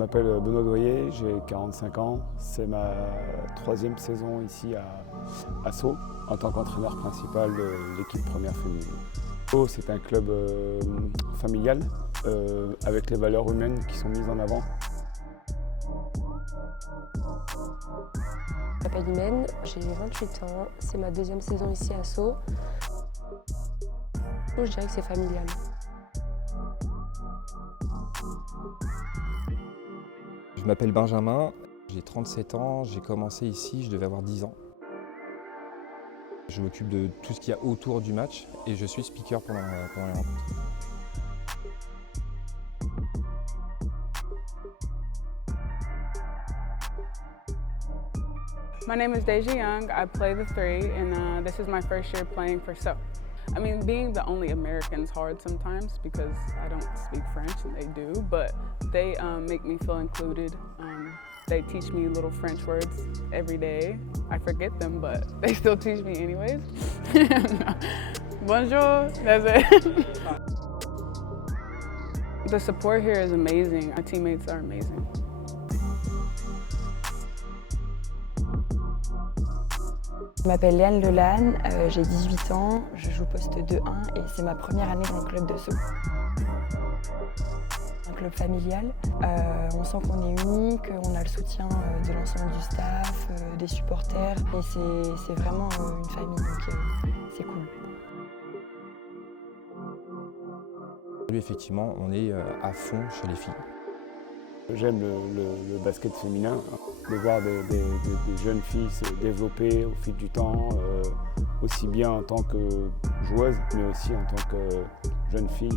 m'appelle Benoît Doyer, j'ai 45 ans. C'est ma 3e saison ici à Sceaux en tant qu'entraîneur principal de l'équipe première féminine. Sceaux, c'est un club familial avec les valeurs humaines qui sont mises en avant. Je m'appelle Imen, j'ai 28 ans, c'est ma 2e saison ici à Sceaux. Je dirais que c'est familial. Je m'appelle Benjamin, j'ai 37 ans, j'ai commencé ici, je devais avoir 10 ans. Je m'occupe de tout ce qu'il y a autour du match et je suis speaker pendant les rencontres. My name is Deja Young. I play the 3, and this is my first year playing for Sceaux. I mean, being the only American is hard sometimes because I don't speak French and they do, but they make me feel included. They teach me little French words every day. I forget them, but they still teach me anyways. Bonjour, that's it. The support here is amazing. Our teammates are amazing. Je m'appelle Léane Lelanne, j'ai 18 ans, je joue poste 2-1 et c'est ma première année dans le club de Sceaux. Un club familial, on sent qu'on est unis, qu'on a le soutien de l'ensemble du staff, des supporters et c'est vraiment une famille, donc c'est cool. Effectivement, on est à fond chez les filles. J'aime le basket féminin, de voir des jeunes filles se développer au fil du temps, aussi bien en tant que joueuse, mais aussi en tant que jeune fille.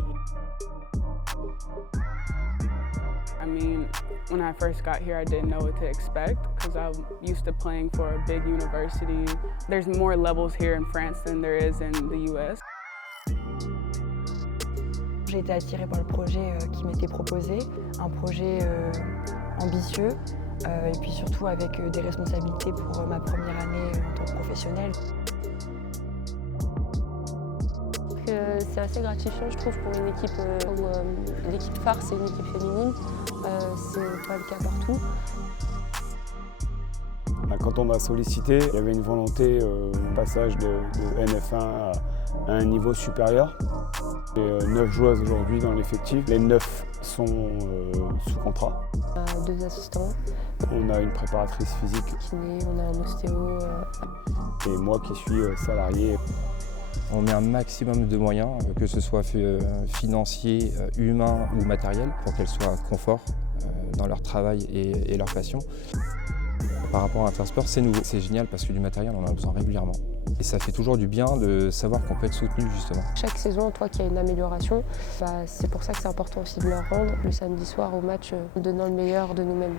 I mean, when I first got here, I didn't know what to expect because I'm used to playing for a big university. There's more levels here in France than there is in the US. J'ai été attirée par le projet qui m'était proposé, un projet ambitieux et puis surtout avec des responsabilités pour ma première année en tant que professionnelle. C'est assez gratifiant, je trouve, pour une équipe où l'équipe phare c'est une équipe féminine. C'est pas le cas partout. Quand on m'a sollicité, il y avait une volonté, un passage de NF1 à un niveau supérieur. J'ai 9 joueuses aujourd'hui dans l'effectif. Les 9 sont sous contrat. On a 2 assistants. On a une préparatrice physique. Kiné, on a un ostéo. Et moi qui suis salarié. On met un maximum de moyens, que ce soit financiers, humains ou matériels, pour qu'elles soient confort dans leur travail et leur passion. Par rapport à Intersport, c'est nouveau. C'est génial parce que du matériel, on en a besoin régulièrement. Et ça fait toujours du bien de savoir qu'on peut être soutenu, justement. Chaque saison, toi qui as une amélioration, c'est pour ça que c'est important aussi de leur rendre le samedi soir au match, donnant le meilleur de nous-mêmes.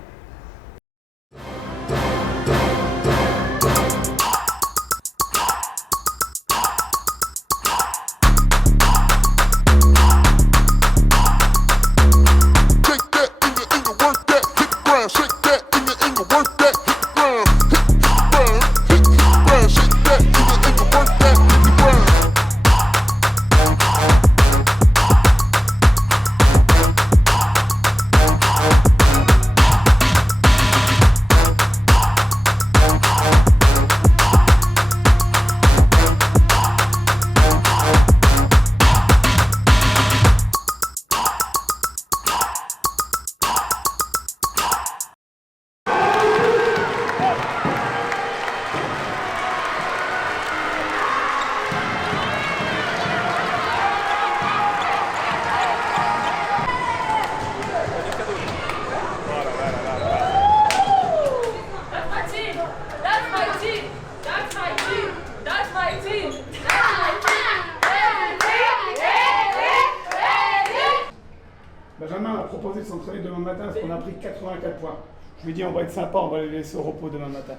Benjamin a proposé de s'entraîner demain matin parce qu'on a pris 84 points. Je lui ai dit on va être sympa, on va les laisser au repos demain matin.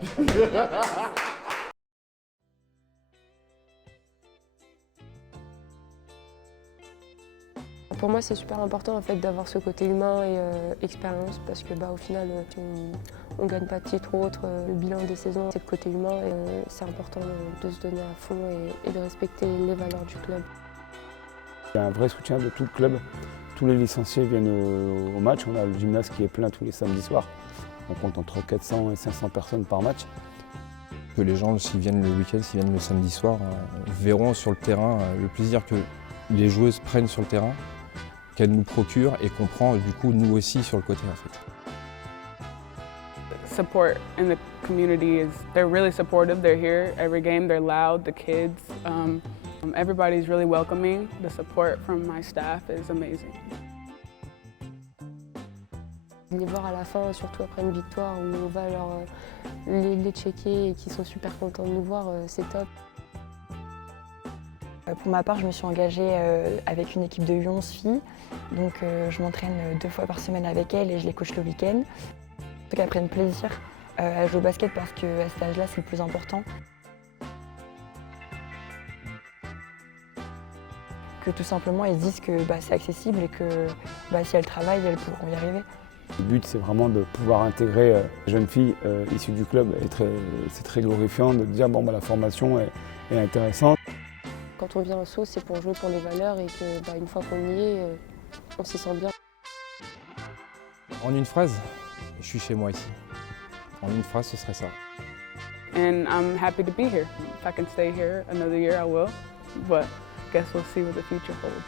Pour moi, c'est super important en fait, d'avoir ce côté humain et expérience parce que au final, on ne gagne pas de titre ou autre. Le bilan des saisons, c'est le côté humain et c'est important de se donner à fond et de respecter les valeurs du club. Il y a un vrai soutien de tout le club. Tous les licenciés viennent au match. On a le gymnase qui est plein tous les samedis soirs. On compte entre 400 et 500 personnes par match. Que les gens, s'ils viennent le week-end, s'ils viennent le samedi soir, verront sur le terrain le plaisir que les joueuses prennent sur le terrain, qu'elles nous procurent et qu'on prend du coup nous aussi sur le côté en fait. Support in the community they're really supportive. They're here every game. They're loud. The kids, everybody's really welcoming. The support from my staff is amazing. Les voir à la fin, surtout après une victoire où on va les checker et qu'ils sont super contents de nous voir, c'est top. Pour ma part, je me suis engagée avec une équipe de 11 filles. Donc je m'entraîne 2 fois par semaine avec elles et je les coach le week-end. Qu'elles prennent plaisir à jouer au basket parce qu'à cet âge-là, c'est le plus important. Que tout simplement, elles se disent que c'est accessible et que si elles travaillent, elles pourront y arriver. Le but, c'est vraiment de pouvoir intégrer les jeunes filles issues du club. C'est très glorifiant de dire bon, la formation est intéressante. Quand on vient à Sceaux, c'est pour jouer pour les valeurs et que une fois qu'on y est, on s'y sent bien. En une phrase, je suis chez moi ici. En une phrase, ce serait ça. And I'm happy to be here. If I can stay here another year, I will. But I guess we'll see what the future holds.